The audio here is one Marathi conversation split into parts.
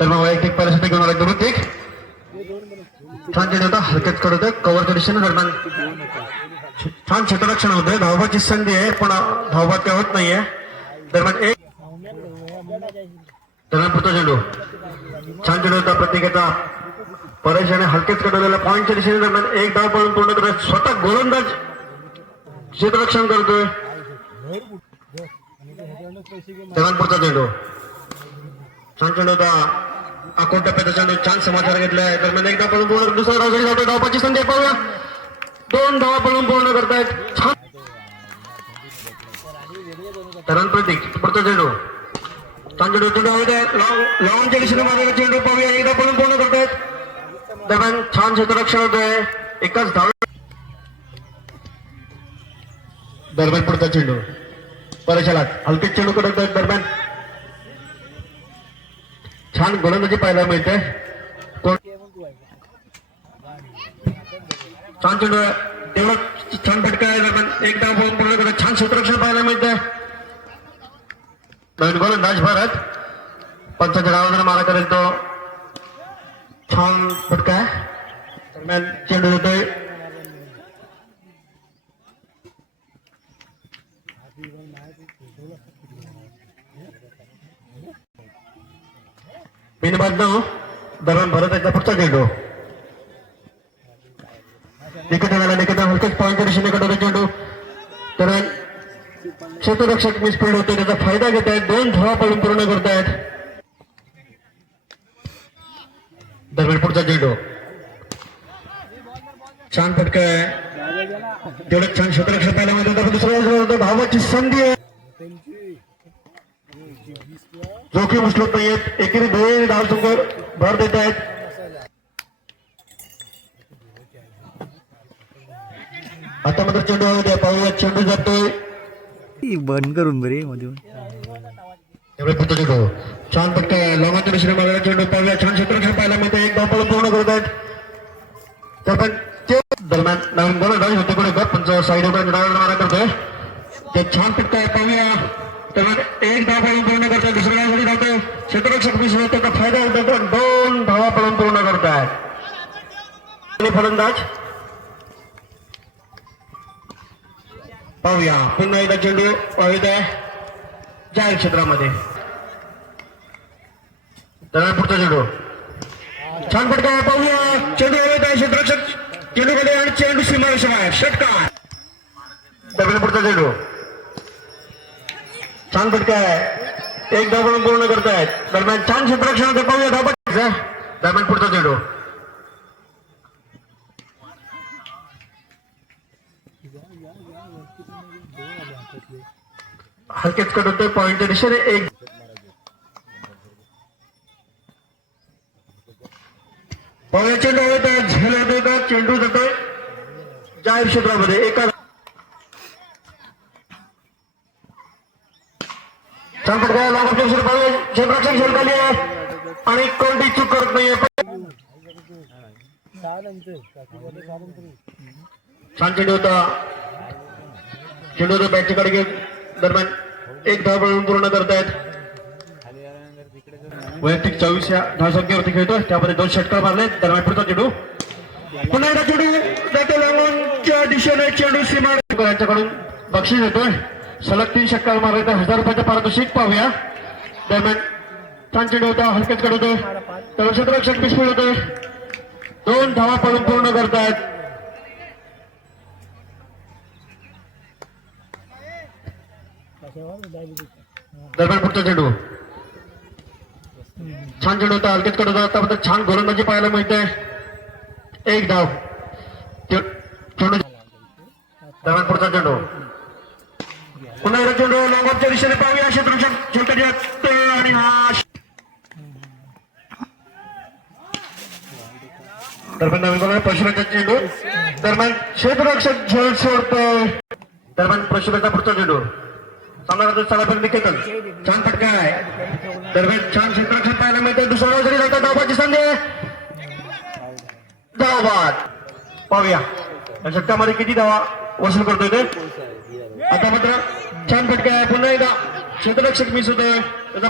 तर मग वैयक्तिक पहिल्यासाठी घेऊन आला दोन एक छान चेंडू होता हलक्यात कडत कव्हरच्या दिशेने दरम्यान. छान क्षेत्ररक्षण होतंय धावबाची संधी आहे पण धावबाद काय होत नाहीये. दरम्यान एक दरम्यान पुढचा चेंडू छान चेंडू होता प्रत्येकाचा. परेशाने हलकेच कडवलेल्या पॉईंटच्या दिशेने दरम्यान एक धाव पळून पूर्ण करत स्वतः गोलंदाज. क्षेत्ररक्षण करतोय. दरम्यान पुढचा चेंडू छान चेंडू होता. अकोट टप्प्याचा चेंडू छान समाचार घेतलाय. दरम्यान एकदा पळून पूर्ण दुसरा धाव जातो धावपाची संधी पाहूया. दोन धावा पळून पूर्ण करतायत. छान. तरण प्रतीक पुढचा चेंडू छान चेंडू चेंडू हवेत आहे. लाँग लाँगच्या दिशेने मारलेला चेंडू पाहूया. एकदा पळून पूर्ण करतायत. दरम्यान छान क्षेत्ररक्षण होत आहे एकाच धाव दरम्यान पुढचा चेंडू परेशालात हलके चेंडू करत दरम्यान छान गोलंदाजी पाहायला मिळते. छान चेंडू तेवढं छान फटका आहे. दरम्यान एक डाव पूर्ण करत छान क्षेत्ररक्षण पाहायला मिळते. नवीन गोलंदाज भारत. पंचाच्या गावाला मारा करेल तो. छान फटका आहे. दरम्यान चेंडू होतोय बिनबाद न हो. दरम्यान भरत एकदा पुढचा चेंडू निकट झाला निकट हलकेच पॉईंटच्या दिशेने कडवला चेंडू. दरम्यान क्षेत्ररक्षक मिसफिल्ड होते. त्याचा फायदा घेत आहेत. दोन धावा पडून पूर्ण करतायत दरम्यान पुढचा चेंडू. छान फटका आहे. तेवढं छान क्षेत्ररक्षक पाहायला मिळतं दुसऱ्या धावाची संधी आहे. जोखीम उचलत नाहीयेत. एकेरी दोन धाव संघ भर देत आहेत. आता मात्र चेंडू द्या पाहूया चेंडू जातोय. बंद करून बरे मध्ये. एवढे चेंडू. छान फटका लॉंगाच्या दिशेने मारलेला चेंडू. पाहूया छान क्षेत्ररक्षण पाहायला मिळतं एक धाव पूर्ण करत आहेत. तर पण ते दरम्यान नवीन गोलंदाज होते कोणी पण साईड मारा करतोय. ते छान आहे पाहूया. तर एक धाव पळून पूर्ण करताय दुसऱ्या डावासाठी धावतो क्षेत्ररक्षक मिश्र त्याचा फायदा होतो तर दोन धावा पळून पूर्ण करतायत आणि फलंदाज. पाहूया पुन्हा एकदा चेंडू पाहूया. त्या जाहीर क्षेत्रामध्ये. तर पुढचा चेंडू. छान पडतो पाहूया. चेंडू हवेत आहे क्षेत्ररक्षक चेंडूमध्ये आणि चेंडू सीमारेषा षटकार. दरम्यान पुढचा चेंडू. छान फटका आहे एक धाव पूर्ण करतायत. दरम्यान छान क्षेत्ररक्षण होते पाहूया धाव. दरम्यान पुढचा चेंडू हलकेच कट होतोय. पॉईंटच्या दिशेने एक. पाहूया चेंडू आहे झेल होतोय का चेंडू जातोय. जाहीर क्षेत्रामध्ये एका खाली आहे आणि कोणती चूक करत नाहीये छान चेंडू होता. चेंडू होता कडे दरम्यान एक धाव पूर्ण करतायत. वैयक्तिक चोवीस या धावसंख्येवरती खेळतोय त्यामध्ये दोन षटकार मारले दरम्यान पुढचा चेंडू. पुन्हा एकदा चेंडू जातो दिशेने चेंडू सीमा यांच्याकडून बक्षीस येतोय सलग तीन षटकार मारले तर हजार रुपयाचा पारितोषिक पाहूया. दरम्यान छान होता हलकेच कडवतोय तर क्षेत्ररक्षक मिसफिल होतोय दोन धावा पडून पूर्ण करतायत. दरम्यान पुढचा चेंडू छान चेंडू होता हलकेच कडवता त्याबद्दल छान गोलंदाजी पाहायला मिळते. एक धाव. चेंडू दरम्यान पुढचा चेंडू पुन्हा एकदा चेंडू दिशेने पाहूया क्षेत्ररक्षक झेलकाजी असतो आणि हा. दरम्यान नवीन गोलंदाज परशुराचा चेंडू. दरम्यान क्षेत्ररक्षक झोल सोडतोय. दरम्यान परशुराचा पुढचा चेंडू. सामना चलापर्यंत निकेतन. छान फटका आहे. दरम्यान छान क्षेत्ररक्षण पाहायला मिळते दुसऱ्या जरी जातात धावबाची संधी. धावबाद पाहूया. या षटकामध्ये किती धावा वसूल करतोय ते? आता मात्र छान फटका आहे. पुन्हा क्षेत्ररक्षक मिस होतोय त्याचा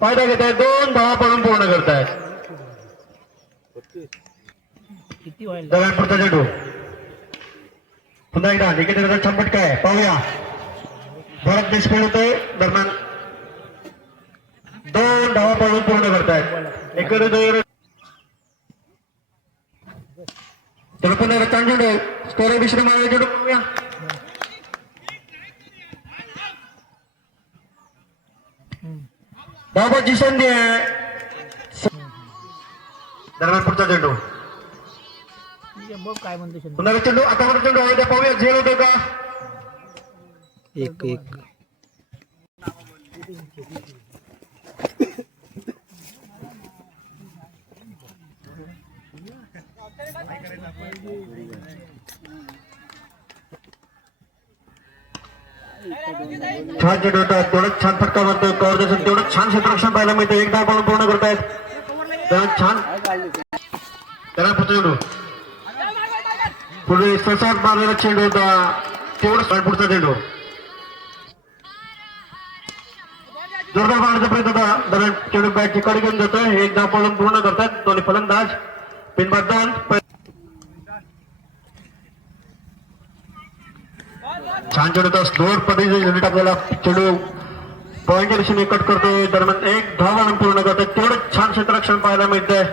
फायदा घेत आहे. दोन धावा पडून पूर्ण करतायत. किती पुढचा चेंडू पुन्हा एकदा निकेत छान फटका आहे. पाहूया. भरत देशपांडे होतोय. दरम्यान दोन धावा पडून पूर्ण करतायत. इकडे दोन त्याला पुन्हा एकदा छान चेंडू स्कोर विश्राम मारायला चेंडू पाहूया बाबाची संधी आहे दरम्यान पुढचा चेंडू ठीक आहे, बघ काय म्हणतो शंभर पुन्हा चेंडू आता चेंडू आहे त्या पाहूया. झेल होतो का? एक एक. छान चेंडू होता. तेवढंच छान फटका मारतोय. कव्हर देसून तेवढं छान क्षेत्ररक्षण पाहायला मिळतं एक डाव पडून पूर्ण करतायत. तेवढं छान. त्याला पुढचा चेंडू पुढे ससाट मारलेला चेंडू होता. तेवढा पुढचा चेंडू. जोरदार मारण्याचा प्रयत्न होता. दरम्यान चेंडू बॅट ठिकाणी घेऊन जातोय. एक डाव पडून पूर्ण करतात. दोन्ही फलंदाज. पिनबाद छान चेंडू होता. स्लोअर पद्धतीने युनिट आपल्याला चेंडू. पॉईंटच्या दिशेने कट करतोय. दरम्यान एक धाव पूर्ण करतोय. तेवढं छान क्षेत्ररक्षण पाहायला मिळतंय.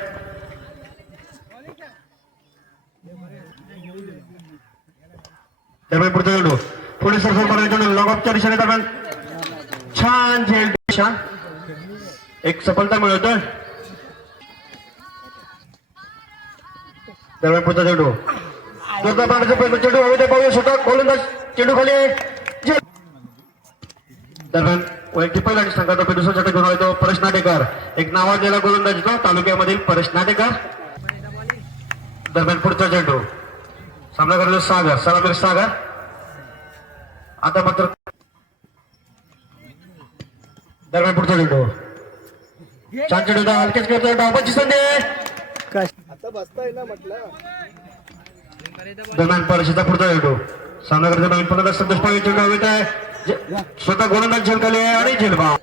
त्यामुळे पुढचा चेंडू पुढे सरसर मारण्याचा चेंडू लॉगऑफच्या दिशेने दरम्यान छान झेल छान एक सफलता मिळवतोय. दरम्यान पुढचा चेंडू. जोरदार मारण्याचा प्रयत्न. चेंडू हवे पाहूया. स्वतः गोलंदाज चेंडू खाली दरम्यान वैयक्तिक पहिला आणि संघाचा दुसरा षटक घेऊन येतो परेश नाटेकर. एक नावाजलेला गोलंदाज तालुक्यामधील परेश नाटेकर. दरम्यान पुढचा चेंडू. सामना करतो सागर सलामीर सागर. आता मात्र दरम्यान पुढचा चेंडू छान चेंडू होता, हलकेच करतो डावाची संधी. काय दरम्यान परिषदेचा पुढचा चेंडू सामना करतो नवीन संदेश संतोष पाटील चेंडू हवेत आहे. स्वतः गोलंदाज झेलकाले आणि झेलबा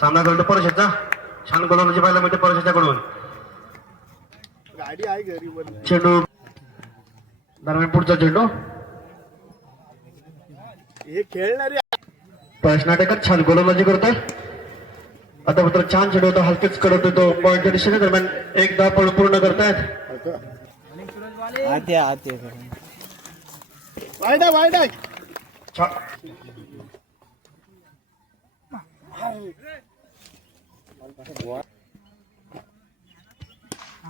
सामना करतो परिषदचा छान गोलंदाजी पाहिला म्हणजे परशेच्याकडून गाडी आहे घरी पण. चेंडू. दरम्यान पुढचा चेंडू. हे खेळणारे परेश नाटेकर छान गोलंदाजी करतोय. आता मात्र छान चेंडू होता. हलकेच कडवतो तो पॉईंटच्या दिशेने दरम्यान एक दहा पळ पूर्ण करतायत. आते. आते वाईट आहे वाईट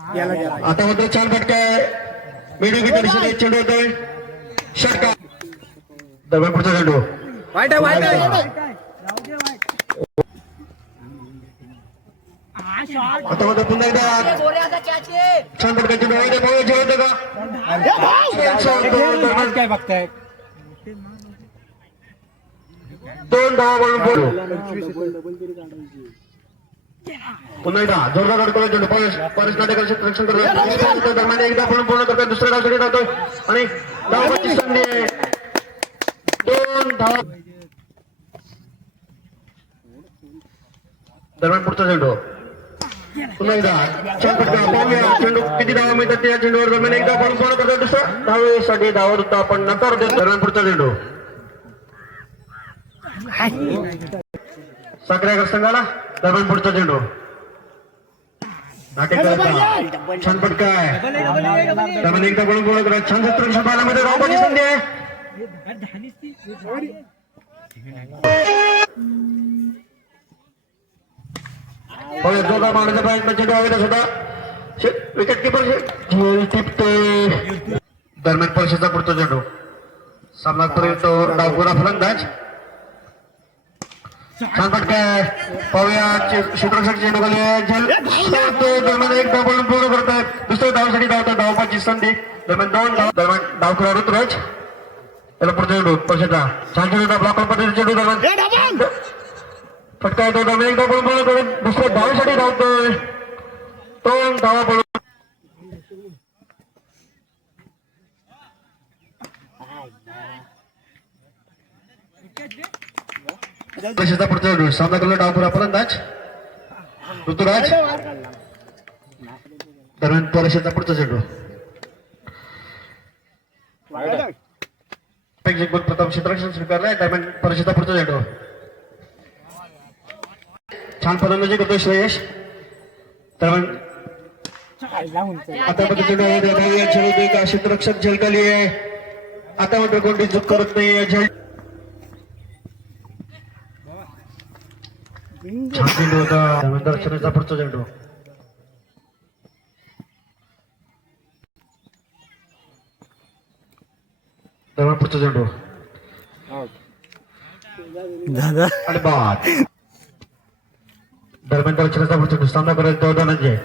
आता मात्र छान फटका आहे. मेडिकेच्या दिशेने चेंडू होतोय? षटका दरम्यान पुढचा चेंडू. वाईट आहे वाईट आहे. आता मात्र पुन्हा एकदा छान फटका चेंडू. आहे पाहूया जेवण का काय बघताय दोन धावा बळून बोलू पुन्हा एकदा जोरदार अडकवला चेंडू परेश परेश नाटेकर रक्षण करतो दरम्यान एकदा पण पूर्ण करतोय दुसऱ्या धावसाठी जातोय आणि धावाची संधी आहे. दोन धावा दरम्यान पुढचा चेंडू पुन्हा एकदा पाहूया. चेंडू किती धावा मिळतात त्या चेंडूवर दरम्यान एकदा पण पूर्ण करतो दुसरा धावेसाठी धावत होता आपण नकार देतो. दरम्यान पुढचा चेंडू साखरेकर संघाला. दरम्यान पुढचा चेंडू छान फटका आहे. दरम्यान एकदा बळून. छान क्षेत्र पाहायला रावबाची संधी आहे. होय, जोरदार मारण्याचा प्रयत्न चेंडू हवेत सुद्धा. विकेट किपर झेल टिपते. दरम्यान परिषदेचा पुढचा चेंडू सामना पर्यंत डावगुरा फलंदाज. पाहूया क्षेत्ररक्षक चेंडू एक धाव पूर्ण करतात दुसऱ्या धावसाठी धावतात धावपाची संधी. दरम्यान दोन धाव दरम्यान डाव खेळा ऋतुराज. त्याला पुढचा चेंडू परिषदचा छान चेंडू ब्लॉक पद्धतीने चेंडू दरम्यान. फटका येतो दरम्यान एक धाव पळून पूर्ण करत दुसऱ्या धावसाठी धावतोय दोन धावा पळून प्रशिता पुढचा चेंडू सामना करला डावपुरा फलंदाज ऋतुराज. दरम्यान परिषदचा पुढचा चेंडू जिंकून प्रथम क्षेत्ररक्षण स्वीकारलाय. दरम्यान परिषदा पुढचा चेंडू छान फलंदाजी करतोय श्रेयश. दरम्यान आता मध्ये चेंडू आहे, दरम्यान क्षेत्ररक्षक आहे. आता मात्र कोणती चूक करत नाही झेल छान चेंडू होता पुढचा चेंडू दरम्यान पुढचा चेंडू दादा. आणि बाद दरम्यान दर्शनाचा पुढचा चेंडू सामना करत तो धनंजय.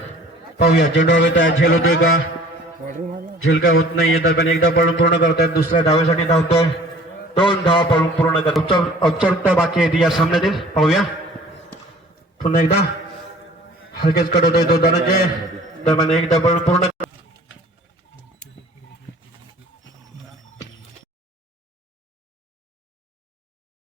पाहूया चेंडू हवे त्या झेल होतोय का? झेल का होत नाहीये. दरम्यान एकदा पळून पूर्ण करतायत दुसऱ्या धावेसाठी धावतोय. दोन धावा पळून पूर्ण करत औपचार औपचारिकता बाकी आहे ती या सामन्यातील. पाहूया. पुन्हा एकदा हलकेच कडवतोय तो धनंजय. दरम्यान एकदा पूर्ण